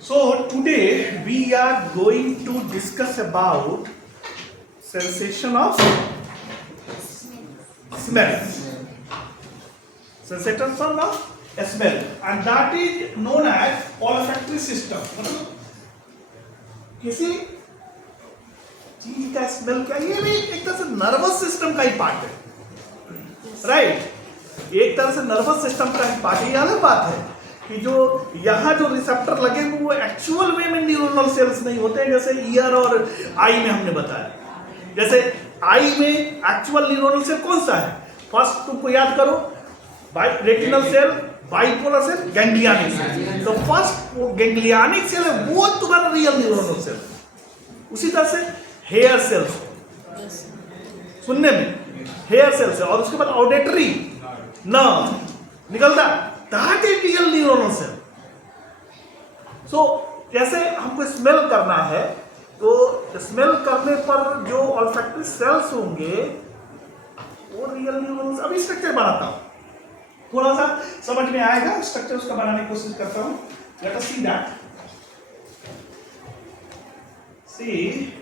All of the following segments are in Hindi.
So today we are going to discuss about sensation of smell. Sensation of smell, and that is known as olfactory system. किसी चीज का स्मेल क्या, ये भी एक तरह से नर्वस सिस्टम का ही पार्ट है, राइट? एक तरह से नर्वस सिस्टम का ही पार्ट है। ये अलग बात है कि जो यहाँ जो रिसेप्टर लगे हुए वो एक्चुअल वे में न्यूरोनल सेल्स नहीं होते हैं, जैसे ईयर और आई में हमने बताया। जैसे आई में एक्चुअल न्यूरोनल सेल कौन सा है? फर्स्ट तुमको याद करो, retinal cell, bipolar cell, ganglionic cell. तो फर्स्ट वो गैंग्लियनिक सेल है, वो तुम्हारा रियल न्यूरोनल सेल। उसी तरह से हेयर सेल्स, सुनने में हेयर सेल्स है, और उसके बाद ऑडिटरी नर्व निकलता, that is real neuronal cell. So जैसे हमको स्मेल करना है, तो स्मेल करने पर जो ऑल्फैक्टरी सेल्स होंगे वो रियल न्यूरोनल सेल। अभी स्ट्रक्चर बनाता हूं, थोड़ा सा समझ में आएगा, स्ट्रक्चर उसका बनाने की कोशिश करता हूं। Let us see that. सी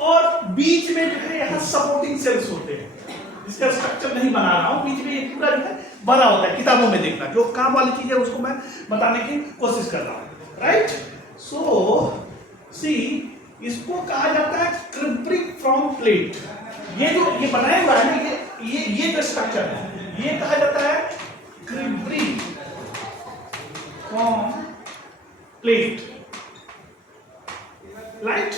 और बीच में जो है यहाँ सपोर्टिंग सेल्स होते हैं, जिसका स्ट्रक्चर नहीं बना रहा हूँ। बीच में ये पूरा जो है बना होता है, किताबों में देखना, जो काम वाली चीज है उसको मैं बताने की कोशिश कर रहा हूँ, राइट? सो सी, इसको कहा जाता है क्रिब्रिक फ्रॉम प्लेट। ये जो ये बनाया हुआ है ना, ये जो स्ट्रक्चर है, ये कहा जाता है क्रिब्रिक फ्रॉम प्लेट, राइट?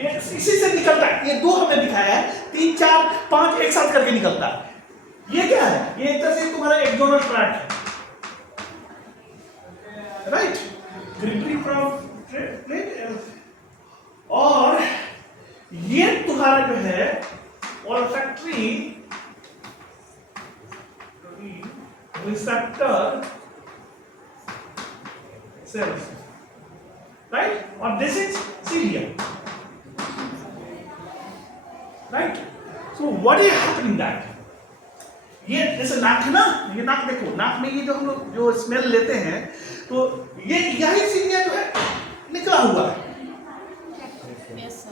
ये इसी से निकलता है। ये दो हमने दिखाया है, 3, 4, 5 एक साथ करके निकलता है। ये क्या है? ये एक तरह से तुम्हारा एक्सोनल ट्रैक्ट है, राइट? Cribriform plate. और ये तुम्हारा जो है ऑल्फैक्टरी रिसेप्टर सेल्स, राइट? और this is cilia, right? So what is happening that? ये जैसे नाक है ना, ये नाक देखो, नाक में ये जो हम लोग जो स्मेल लेते हैं, तो ये यही cilia जो है निकला हुआ है,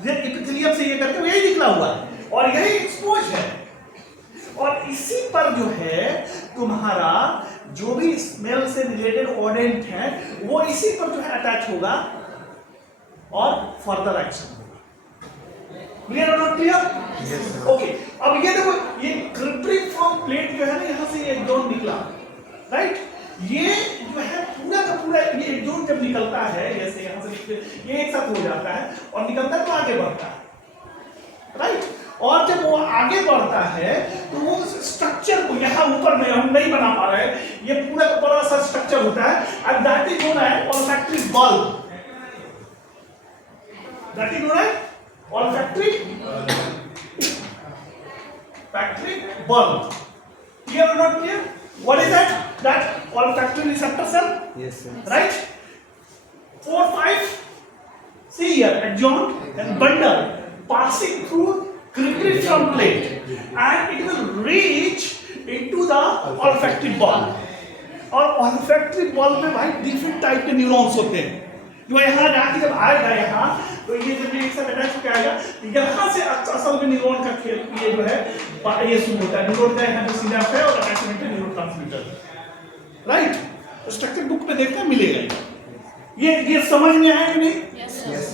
ये एपिथेलियम से ये करके यही निकला हुआ है, और यही एक्सपोज है। और इसी पर जो है तुम्हारा जो भी स्मेल से रिलेटेड ऑडेंट है, वो इसी पर जो है अटैच होगा और फर्दर एक्शन होगा। क्लियर और नॉट क्लियर? ओके, अब ये देखो, ये क्रिब्रिक फ्रॉम प्लेट जो है ना, यहां से ये जोन निकला, राइट? ये जो है पूरा का पूरा ये जोन जब निकलता है, जैसे यहां से निकले, ये एक साथ हो जाता है और निकलता है तो आगे बढ़ता है, राइट? और जब वो आगे बढ़ता है तो वो स्ट्रक्चर को यहाँ ऊपर में हम नहीं बना पा रहे हैं, ये पूरा का बड़ा सा स्ट्रक्चर होता है, and that is known as olfactory bulb. That is known as olfactory bulb. Clear or not clear? What is that? That olfactory receptor cell? Yes, sir. Right? 4, 5 shear, adjoint and bundle passing through cricketed from plate and it will reach into the olfactory bulb. और olfactory bulb में भाई different type के न्यूरॉन्स होते हैं जो यहाँ जाके जब आएगा यहाँ तो ये जब एक साथ अटैच होकर आएगा यहाँ से असल में न्यूरॉन का खेल ये जो है ये शुरू होता है न्यूरॉन का यहाँ जो सिनेप्स है और अटैचमेंट है न्यूरोट्रांसमीटर राइट तो स्ट्रक्चर बुक में देखना मिलेगा ये समझ में आया कि नहीं यस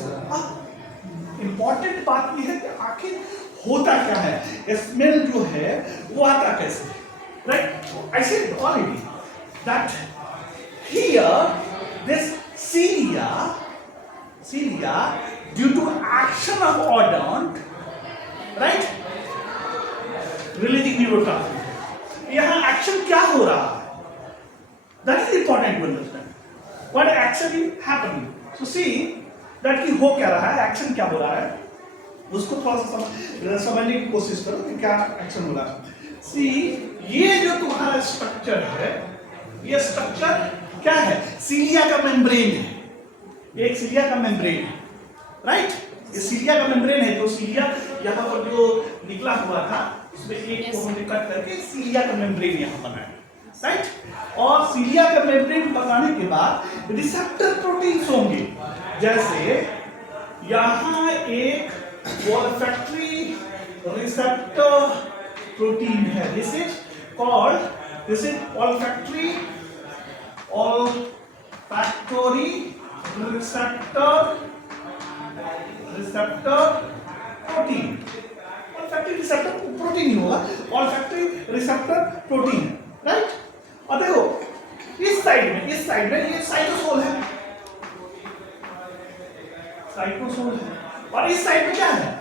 इंपॉर्टेंट बात ये है कि आखिर होता क्या है स्मेल जो है वो आता कैसे right I said already that here this cilia due to action of odont right releasing neurotransmitter यहाँ action क्या हो रहा है that is important to understand what actually happening so see that कि हो क्या रहा है action क्या हो रहा है उसको थोड़ा सा समझने की कोशिश करो कि क्या action हो रहा है see ये जो तुम्हारा structure है ये structure क्या है cilia का membrane है एक सिलिया का मेम्ब्रेन राइट ये सिलिया का मेम्ब्रेन है जो सिलिया यहाँ पर जो निकला हुआ था उसमें एक को हमने कट करके सिलिया का मेम्ब्रेन यहाँ बनाया राइट और सिलिया का मेम्ब्रेन बनाने के बाद रिसेप्टर प्रोटीन्स होंगे जैसे यहाँ एक olfactory रिसेप्टर प्रोटीन है this is olfactory receptor protein olfactory receptor protein ही होगा olfactory receptor protein राइट और देखो इस साइड में ये साइटोसोल है और इस साइड में क्या है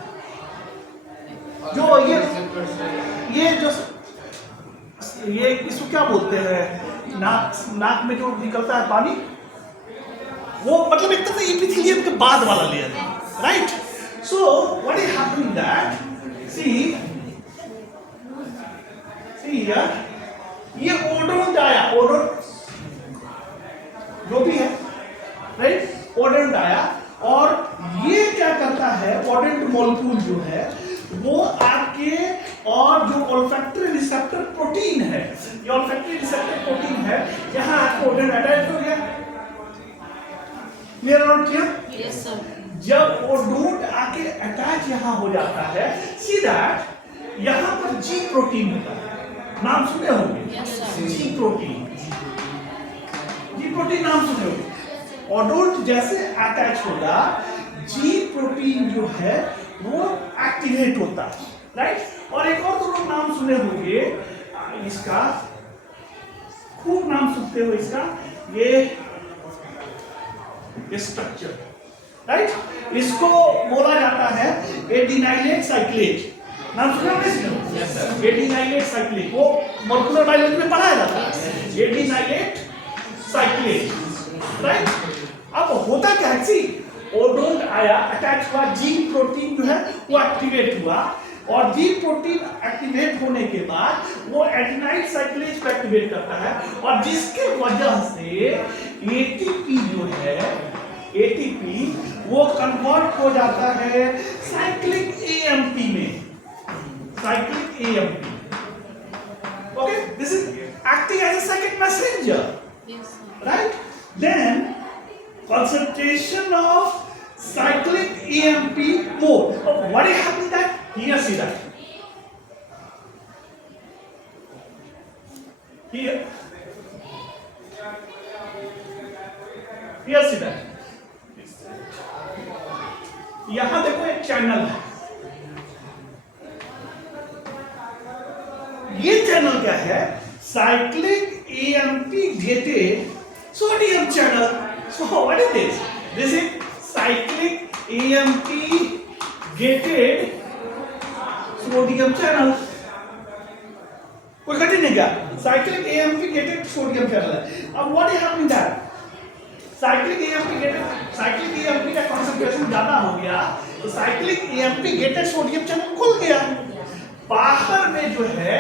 जो ये इसको क्या बोलते हैं नाक में जो निकलता है पानी वो मतलब एक तरह से एपिथेलियम के बाद वाला लेयर है right so what is happening that see here ये ओडोंट आया जो भी है राइट ओडोंट आया और ये क्या करता है ओडेंट मॉलिक्यूल जो है वो आपके और जो olfactory रिसेप्टर प्रोटीन है ये olfactory रिसेप्टर प्रोटीन है यहाँ आपको ओडेंट अटैच हो गया क्लियर और क्लियर यस सर जब ओडोंट आके अटैच यहाँ हो जाता है सी दैट यहाँ पर जी प्रोटीन होता है नाम सुने होंगे यस सर जी प्रोटीन नाम सुने होंगे ओडोंट जैसे अटैच होगा जी प्रोटीन जो है वो एक्टिवेट होता है राइट और एक और तो लोग नाम सुने होंगे इसका खूब नाम सुनते हो इसका ये स्ट्रक्चर राइट इसको बोला जाता है एडिनाइलेट साइक्लेज नाम सुना आपने इसका एडिनाइलेट साइक्लेज वो मॉलिक्यूलर बायोलॉजी में पढ़ाया जाता है एडिनाइलेट साइक्लेज राइट अब होता क्या है सी ओडोंट आया अटैच हुआ जी प्रोटीन जो है वो एक्टिवेट हुआ और जी प्रोटीन एक्टिवेट होने के बाद वो एडिनाइल साइक्लेज को एक्टिवेट करता है और जिसके वजह से एटीपी जो है एटीपी वो कन्वर्ट हो जाता है साइक्लिक एएमपी में cyclic AMP okay this is acting as a second messenger yes right then concentration of cyclic EMP more what is happening that here see that here see that यहां देखो एक चैनल है ये चैनल क्या है cyclic EMP gated sodium channel so what is this this is cyclic EMP gated sodium channel कोई कठिन नहीं क्या cyclic EMP gated sodium channel है अब what is happening that cyclic EMP का concentration ज्यादा हो गया तो cyclic EMP gated sodium channel खुल गया बाहर में जो है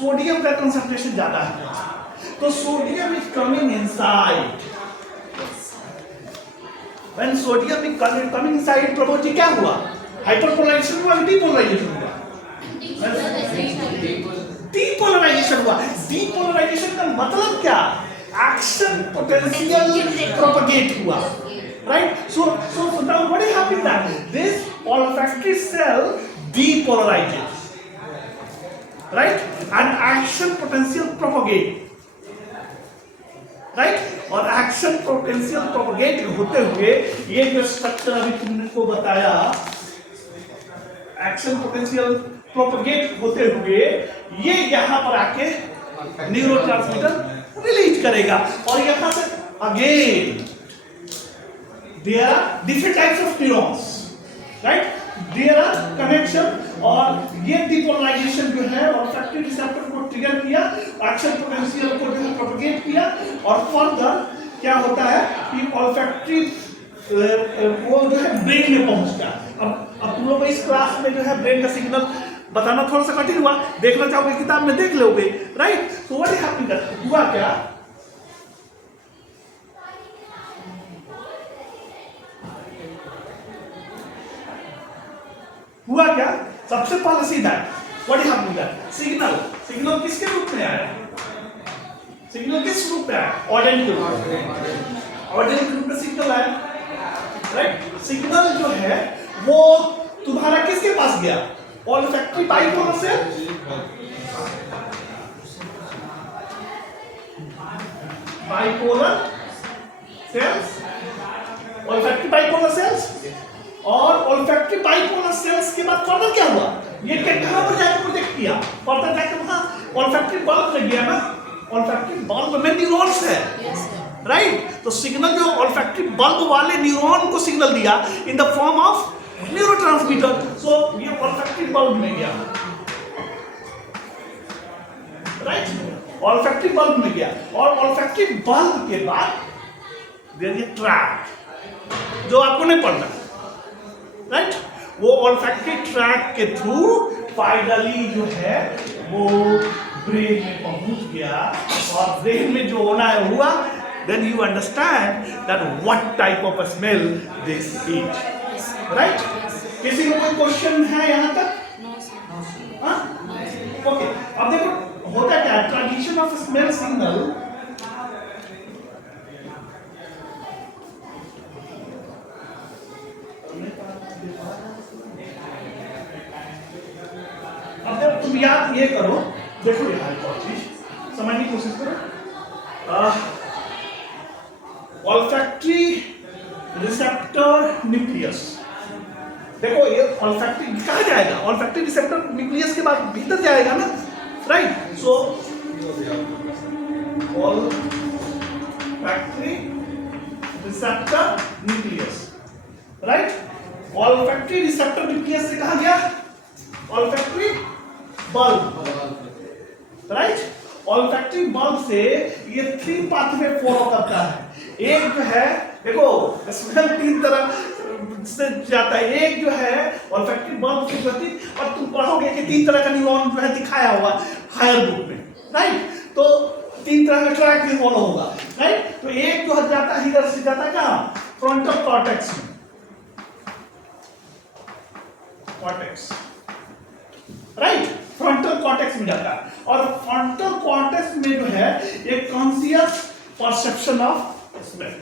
सोडियम का कंसंट्रेशन ज्यादा है तो sodium is coming inside when sodium is coming inside Pramod ji क्या हुआ? हाइपरपोलराइजेशन हुआ कि डीपोलराइजेशन हुआ? डीपोलराइजेशन हुआ। डीपोलराइजेशन का मतलब क्या? एक्शन पोटेंशियल प्रोपगेट हुआ, right? So now what happened that this olfactory cell depolarizes, right? And action potential propagate, right? और एक्शन पोटेंशियल प्रोपगेट होते हुए ये जो स्ट्रक्चर अभी तुमने को बताया, एक्शन पोटेंशियल प्रोपगेट होते हुए ये यहाँ पर आके न्यूरोट्रांसमीटर रिलीज करेगा। और यहाँ से again there are different types of neurons, right? There are connection और ये depolarization जो है olfactory receptor को ट्रिगर किया, एक्शन पोटेंशियल को जो है प्रोपगेट किया और फर्दर क्या होता है कि olfactory वो जो है ब्रेन में पहुंच गया। अब तुम लोग इस क्लास में जो है ब्रेन का सिग्नल बताना थोड़ा सा कठिन हुआ, देखना चाहोगे किताब में देख लोगे, राइट? तो व्हाट हैपेंड, हुआ क्या? हुआ क्या? सबसे पहले सीधा व्हाट हैपेंड दैट सिग्नल किसके रूप में आया? सिग्नल किस रूप में आया? ऑर्डिनरी के रूप में। ऑर्डिनरी के रूप में सिग्नल आया, राइट? सिग्नल जो है वो तुम्हारा किसके पास गया? olfactory bipolar cell, bipolar cells, olfactory bipolar cells और olfactory bipolar cells के बाद फर्दर क्या हुआ? ये कहाँ पर जाकर प्रोजेक्ट किया? फर्दर जाकर वहाँ olfactory bulb में गया ना, olfactory bulb में न्यूरॉन्स है, राइट? तो सिग्नल जो olfactory bulb वाले न्यूरॉन को सिग्नल दिया in the form of neurotransmitter, so ये olfactory bulb में गया, राइट? olfactory bulb में गया और olfactory bulb के बाद देयर इज ट्रैक जो आपको नहीं पढ़ना, राइट? वो olfactory ट्रैक के थ्रू फाइनली जो है वो ब्रेन में पहुंच गया और ब्रेन में जो होना है हुआ, then you understand that what type of a smell this is, right? किसी को कोई क्वेश्चन है यहाँ तक? हाँ? ओके, अब देखो होता क्या है, ट्रांजिशन ऑफ स्मेल सिग्नल अब जब तुम याद ये करो, देखो यहाँ एक चीज समझने की कोशिश करो, olfactory रिसेप्टर न्यूक्लियस, देखो ये olfactory कहाँ जाएगा? olfactory रिसेप्टर न्यूक्लियस के बाद भीतर जाएगा ना, राइट? सो olfactory receptor nucleus, right? olfactory receptor nucleus से कहाँ गया? olfactory bulb, right? olfactory bulb से ये 3 पाथवे फॉलो करता है। एक जो है देखो स्मेल 3 तरह से जाता है, एक जो है olfactory bulb से गति, और तुम पढ़ोगे कि 3 तरह का न्यूरॉन जो है दिखाया होगा हायर बुक में, राइट? तो 3 तरह का ट्रैक भी फॉलो होगा, राइट? तो एक जो जाता है इधर से जाता है कहाँ? फ्रंटल कॉर्टेक्स में, कॉर्टेक्स, राइट? फ्रंटल कॉर्टेक्स में जाता है और फ्रंटल कॉर्टेक्स में जो है एक कॉन्शियस परसेप्शन ऑफ स्मेल,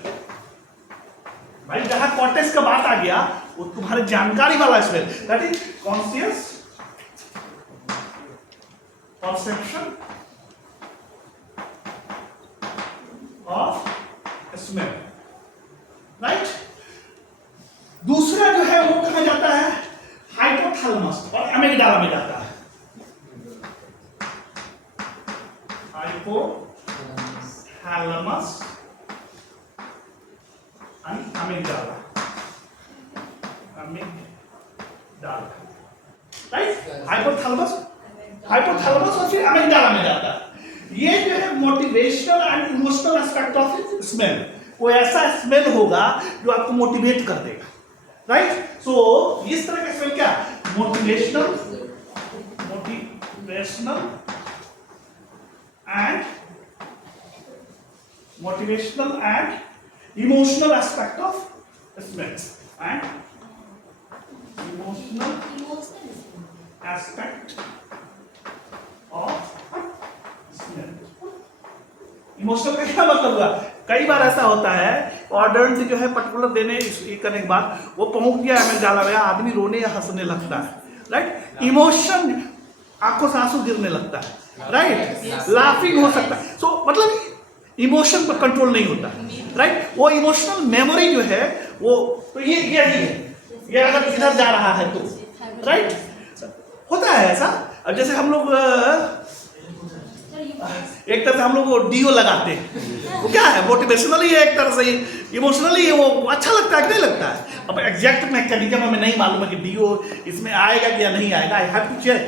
भाई जहां कॉर्टेक्स का बात आ गया वो तुम्हारे जानकारी वाला smell, that is conscious perception of smell, right? दूसरा जो है वो कहां जाता है? हाइपोथैलेमस और अमिगडाला में जाता है, hypothalamus and amygdala, right? Hypothalamus और फिर अमिगडाला में जाता है। ये जो है motivational and emotional aspect of smell, वो ऐसा स्मेल होगा जो आपको मोटिवेट कर देगा, राइट? सो इस तरह का स्मेल क्या? Motivational and emotional aspect of smell and emotional aspect of smell. Emotional का क्या मतलब हुआ? कई बार ऐसा होता है ऑर्डर जो है पर्टिकुलर देने करने के बाद वो पहुंच गया है जाला में, आदमी रोने या हंसने लगता है, राइट? इमोशन, आंखों से आंसू गिरने लगता है, राइट? लाफिंग हो सकता है। सो मतलब इमोशन पर कंट्रोल नहीं होता, राइट? वो इमोशनल मेमोरी जो है वो तो यही है, ये अगर इधर जा रहा है तो, राइट? होता है ऐसा। अब जैसे हम लोग एक तरह से हम लोग वो डीओ लगाते हैं, वो क्या है? मोटिवेशनली है एक तरह से, इमोशनली है, वो अच्छा लगता है कि नहीं लगता है? अब एग्जैक्ट मैकेनिज्म हमें नहीं मालूम है कि डीओ इसमें आएगा या नहीं आएगा, I have to check,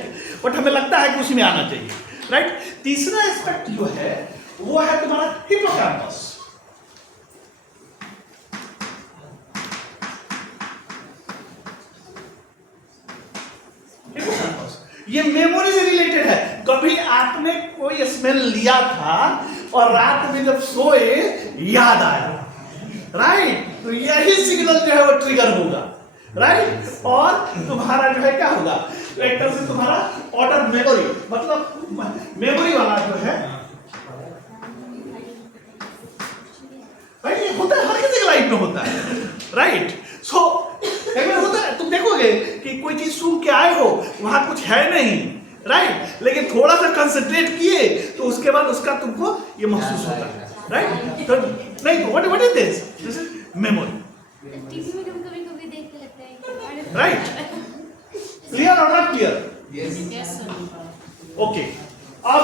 but हमें लगता है कि उसमें आना चाहिए, राइट? तीसरा एस्पेक्ट जो है वो है तुम्हारा हिप्पोकैम्पस। ये मेमोरी से रिलेटेड है। कभी आपने कोई स्मेल लिया था और रात में जब सोए याद आया, राइट? तो यही सिग्नल जो है वो ट्रिगर होगा, राइट? और तुम्हारा जो है क्या होगा? एक तरह से तुम्हारा ऑर्डर मेमोरी, मतलब मेमोरी वाला जो है, भाई ये होता है, हर किसी के लाइफ में होता है, राइट? सो होता है, तुम देखोगे कि कोई चीज सुन के आए हो, वहां कुछ है नहीं, राइट? लेकिन थोड़ा सा कंसंट्रेट किए तो उसके बाद उसका तुमको ये महसूस होता है, राइट? तो नहीं, what is this? This is memory. TV में कभी-कभी देखने लगता है, राइट? क्लियर और not clear? Yes sir. Okay, अब